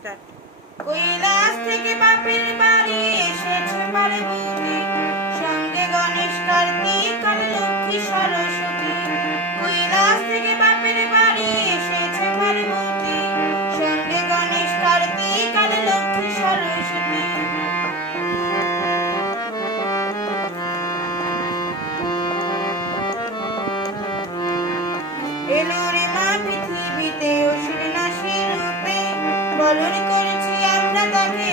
Start. Kailash থেকে বাপের বাড়ি এসেছে পার্বতী, সঙ্গে গণেশ কার্তিক আর লক্ষ্মী সরস্বতী। কৈলাস থেকে বাপের বাড়ি এসেছে পার্বতী, সঙ্গে গণেশ কার্তিক আর লক্ষ্মী সরস্বতী। এলো রে মা পৃথিবীতে অসুর নাশী রূপে, বরণ করেছি আমরা তাকে